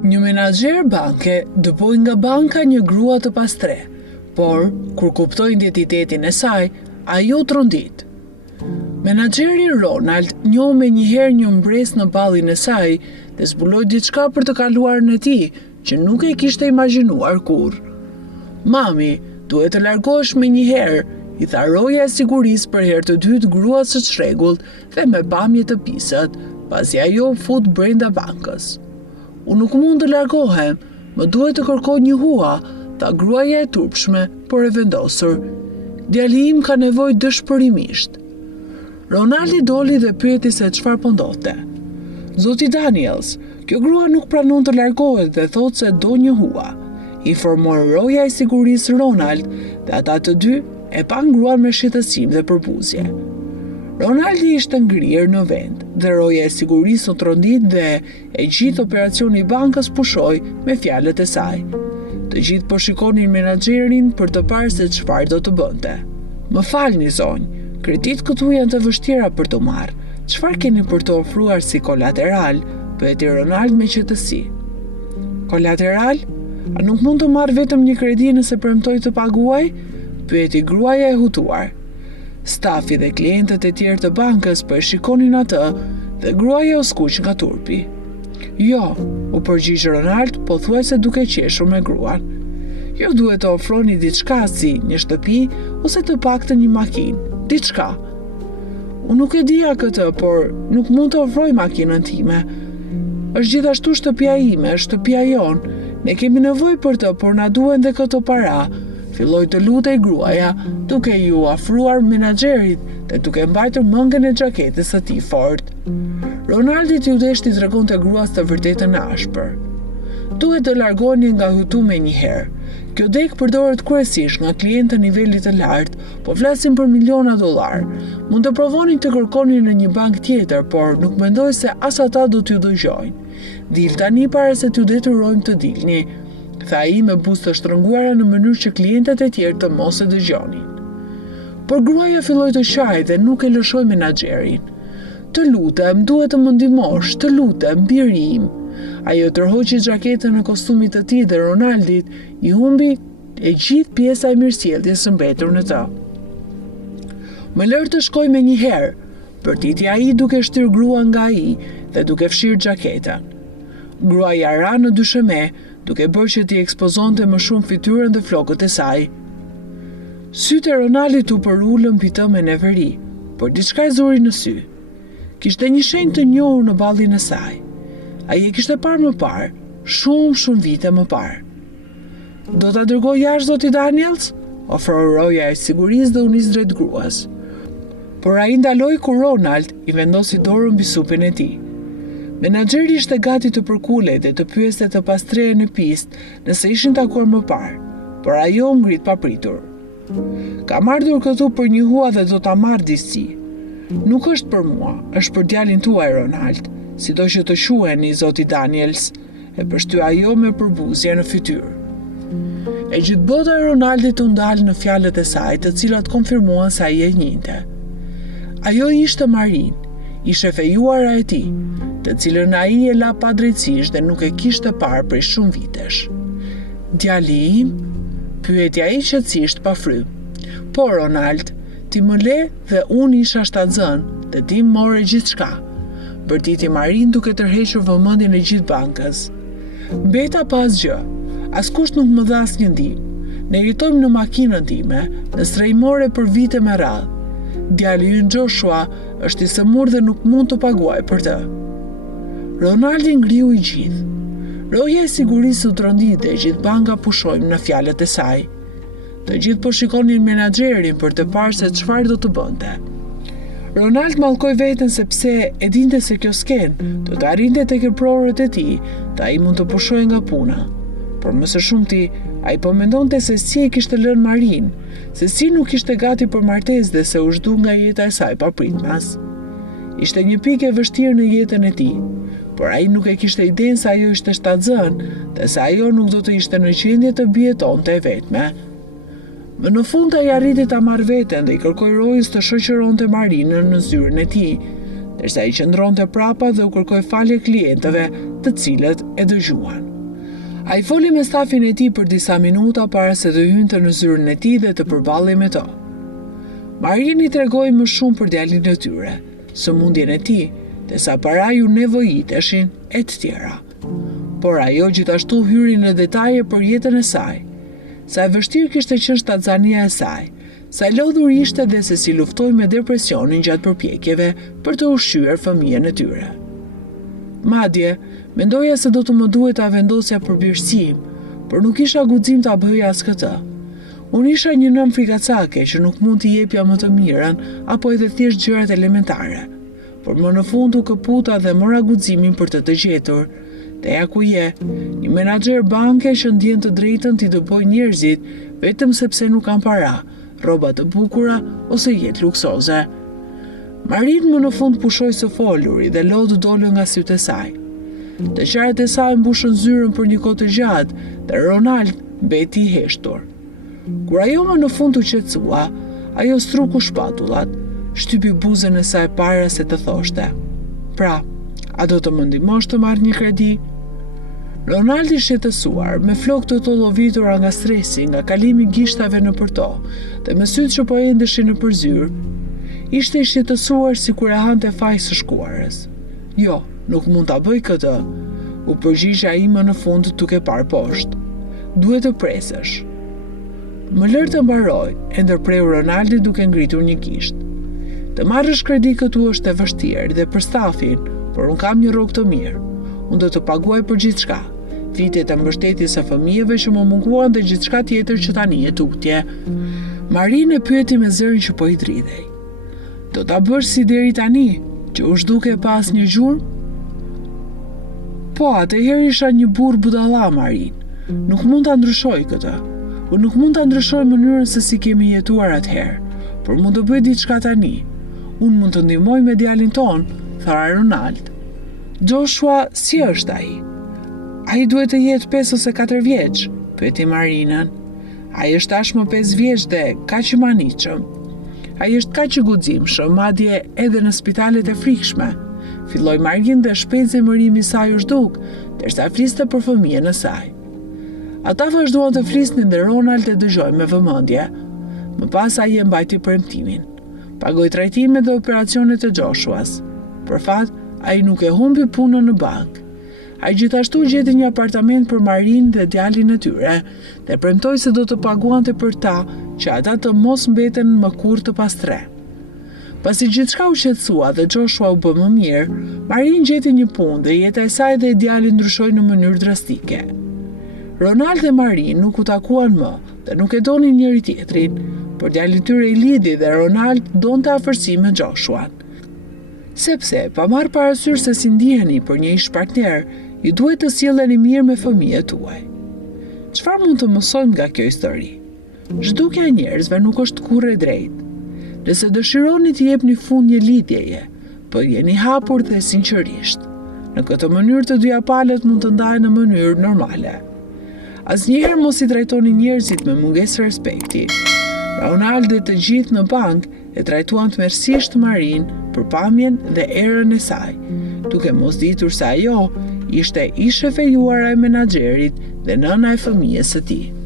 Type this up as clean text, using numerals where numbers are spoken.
Një menaxher banke dëboi nga banka një grua të pastre, por kur kuptoi identitetin e saj, ajo trondit. Menaxheri Ronald njoh menjëherë një mbres në ballin e saj dhe zbuloi diçka për të kaluarën e tij që nuk e kishte imagjinuar kurrë. "Mami, duhet të largohesh menjëherë", I tha roja e sigurisë për herë të dytë gruas së çrregullt dhe me pamje të pisët, pasi ajo fut brenda bankës. "Unë nuk mund të largohem, më duhet të kërkoj një hua", tha gruaja e turpshme, por e vendosur. "Djali im ka nevojë dëshpërimisht." Ronaldi doli dhe pyeti se çfarë po ndodhte. "Zoti Daniels, kjo grua nuk pranon të largohet dhe thotë se do një hua", informoi roja e sigurisë Ronald, dhe ata të dy e pan gruan me shqetësim dhe përbuzje. Ronaldi ishte ngrirë në vend dhe roja e sigurisë u trondit dhe e gjithë operacioni I bankës pushoi me fjalët e saj. Të gjithë po shikonin menaxherin për të parë se çfarë do të bënte. "Më falni zonjë, kreditë këtu janë të vështira për të marrë. Çfarë keni për të ofruar si kolateral?" pyeti Ronald me qetësi. "Kolateral? A nuk mund të marr vetëm një kredi nëse premtoj të paguaj?" pyeti gruaja e hutuar. Stafi dhe klientët e tjerë të bankës po e shikonin atë dhe gruaja u skuq nga turpi. "Jo", u përgjigj Ronald, pothuajse duke qeshur me gruan. "Jo duhet të ofroni diçka si një shtëpi ose të paktën një makinë, diçka." "Unë nuk e dija këtë, por nuk mund të ofroj makinën time. Është gjithashtu shtëpia ime, shtëpia jonë. Ne kemi nevojë për të, por na duhen dhe këto para", filloi të lutej gruaja, duke ju afruar menaxherit dhe duke mbajtur mëngën e xhaketës së tij fort. Ronaldi t'ju deshti tregonte gruas të vërtetën e ashpër. "Duhet të largoheni nga këtu menjëherë. Kjo dek përdoret kryesisht nga klientë të nivelit të lartë, po flasim për miliona dollar. Mund të provoni të kërkoni në një bank tjetër, por nuk mendoj se as ata do t'ju dëgjojnë. Dil tani para se t'ju detyrojmë të dilni", tha ai me buzë të shtrënguara në mënyrë që klientët e tjerë të mos e dëgjonin. Por gruaja filloi të qajë dhe nuk e lëshoi menaxherin. "Të lutem, duhet të më ndihmosh, të lutem, biri im." Ajo tërhoqi xhaketën në kostumit të tij dhe Ronaldit I humbi e gjithë pjesa e mirësjelljes së mbetur në të. "Më lër të shkoj menjëherë", përditi ai duke shtyr gruan nga ai dhe duke fshirë xhaketën. Gruaja ra në dysheme, duke bërë që t'i ekspozonte më shumë fytyrën dhe flokët e saj. Sytë e Ronaldit u përulën mbi të me neveri, por diçka e zuri në sy. Kishte një shenjë të njohur në ballin e saj. Ai e kishte parë më parë, shumë vite më parë. "Do ta dërgoj jashtë, zoti Daniels?" ofroi roja e sigurisë dhe u nis drejt gruas. Por ai ndaloi kur Ronald I vendosi dorën mbi supin e tij. Menaxheri ishte gati të përkulej dhe të pyeste të pastrejen në pistë nëse ishin takuar më parë, por ajo ngrit papritur. "Kam ardhur këtu për një hua dhe do ta marr disi. Nuk është për mua, është për djalin tuaj Ronald, sido që të quheni zoti Daniels", e përshtyr ajo me përbuzje në fytyrë. E gjithë bota e Ronaldit u ndal në fjalët e saj, të cilat konfirmuan se ai e njinte. Ajo ishte Marin, I shefejuara e tij, të cilën ai e la padrejtisht dhe nuk e kishte parë prej shumë vitesh. "Djali im?" pyeti ai qetësisht pa frymë. "Po Ronald, ti më le dhe unë isha shtatzën dhe ti more gjithçka", bërtiti Marin duke tërhequr vëmendjen e gjithë bankës. "Mbeta pa asgjë. Askush nuk më dha asnjë ndihmë. Ne jetojmë në makinën time, në strejmore për vite me radhë. Djali ynë Joshua është I sëmur dhe nuk mund të paguaj për të." Ronaldi ngriu I gjithë. Roja e sigurisë u trondit dhe gjithë banka pushoi në fjalët e saj. Të gjithë po shikonin menaxherin për të parë se çfarë do të bënte. Ronald mallkoi veten sepse e dinte se kjo skenë do të arrinte tek prorët e tij, dhe ai mund të pushojë nga puna. Por më së shumti, ai po mendonte se si e kishte lënë Marin, se si nuk ishte gati për martesë dhe se u zhdu nga jeta e saj papritmas. Ishte një pikë e vështirë në jetën e tij, por ai nuk e kishte idenë se ajo ishte shtatzën dhe se ajo nuk do të ishte në qendje të bietonte e vetme. Më në fund ai arriti ta marrë veten dhe I kërkoi rojës të shoqëronte Marinën në zyrën e tij, ndërsa ai qëndronte prapa dhe u kërkoi falje klientëve, të cilët e dëgjuan. A i foli me stafin e tij për disa minuta para se të hynte në zyrën e tij dhe të përballej me to. Marin i tregoi më shumë për djalin e tyre, sëmundjen e tij, dhe sa para ju nevojiteshin e të tjera. Por ajo gjithashtu hyri në detaje për jetën e saj, sa e vështirë kishte qenë shtatzania e saj, sa e lodhur ishte dhe se si luftoi me depresionin gjatë përpjekjeve për të ushqyer fëmijën e tyre. Madje, mendoja se do të më duhet ta vendosja për birësim, por nuk isha guxim ta bëja as këtë. Unë isha një nëm frikacake që nuk mund t'i jepja më të mirën apo edhe thjesht gjërat elementare, por më në fund u këputa dhe mora guximin për të gjetur. Dhe ja ku je, një menaxher banke që ndjen të drejtën t'i dëboj njerëzit vetëm sepse nuk kanë para, rroba të bukura ose jetë luksoze. Marin më në fund pushoi së foluri dhe lodhë doli nga sytë e saj. Të qarët e saj mbushën zyrën për një kohë të gjatë dhe Ronald mbeti i heshtur. Kur ajo më në fund u qetësua, ajo struku shpatullat, shtypi buzën e saj para se të thoshte: "Pra, a do të më ndihmosh të marr një kredi?" Ronaldi shqetësuar, me flokë të llovitura nga stresi, nga kalimi gishtave në përto, dhe me sytë që po endeshin në përzyrë, ishte i shqetësuar sikur e hante faj së shkuarës. "Jo, nuk mund ta bëj këtë," u përgjigj ai më në fund duke parë poshtë. "Duhet të presësh." "Më lër të mbaroj," e ndërpreu Ronaldi duke ngritur një gisht. "Të marrësh kredi këtu është e vështirë dhe për stafin, por unë kam një rrogë të mirë. Unë do të paguaj për gjithçka. Vitet e mbështetjes së fëmijëve që më munguan dhe gjithçka tjetër që tani e tutje." Marin e pyeti me zërin që po i dridhej: "Do ta bësh si deri tani, që u zhduke pas një gjurmë?" "Po, atëherë isha një burr budalla, Marin. Nuk mund ta ndryshoj këtë. Unë nuk mund ta ndryshoj mënyrën se si kemi jetuar atëherë, por mund të bëj diçka tani. Unë mund të ndihmoj me djalin ton," tha Ronald. "Joshua, si është ai?" "Ai duhet të jetë 5 ose 4 vjeç," pyeti Marinën. "Ai është tashmë 5 vjeç dhe kaq i maniqëm. Ai është kaq i guximshëm, madje edhe në spitalet e frikshme," filloi Marin dhe shpejt zemërimi i saj u zhduk, derisa fliste për fëmijën e saj. Ata vazhduan të flisnin dhe Ronald e dëgjoi me vëmendje. Më pas ai e mbajti premtimin. Pagoi trajtimet dhe operacionet e Joshuas. Për fat, ai nuk e humbi punën në bank. Ai gjithashtu gjeti një apartament për Marin dhe djalin e tyre dhe premtoi se do të paguante për ta që ata të mos mbeten më kurrë të pastre. Pasi gjithçka u qetësua dhe Joshua u bë më mirë, Marin gjeti një punë dhe jeta e saj dhe e djalit ndryshoi në mënyrë drastike. Ronald dhe Marin nuk u takuan më dhe nuk e donin njëri tjetrin, por djalin tyre i lidhi dhe Ronald donte afërsi me Joshuan. Sepse, pa marrë parasysh se si ndiheni për një ish partner, ju duhet të silleni mirë me fëmijët tuaj. Çfarë mund të mësojmë nga kjo histori? Zhdukja e njerëzve nuk është kurrë e drejtë. Nëse dëshironi të jepni fund një lidhjeje, po jeni hapur dhe sinqerisht. Në këtë mënyrë të dyja palët mund të ndahen në mënyrë normale. Asnjëherë mos i trajtoni njerëzit me mungesë respekti. Ronald dhe të gjithë në bank e trajtuan tmerrsisht Marin për pamjen dhe erën e saj, duke mos ditur se ajo ishte ish e fejuara e menaxherit dhe nëna e fëmijës së tij.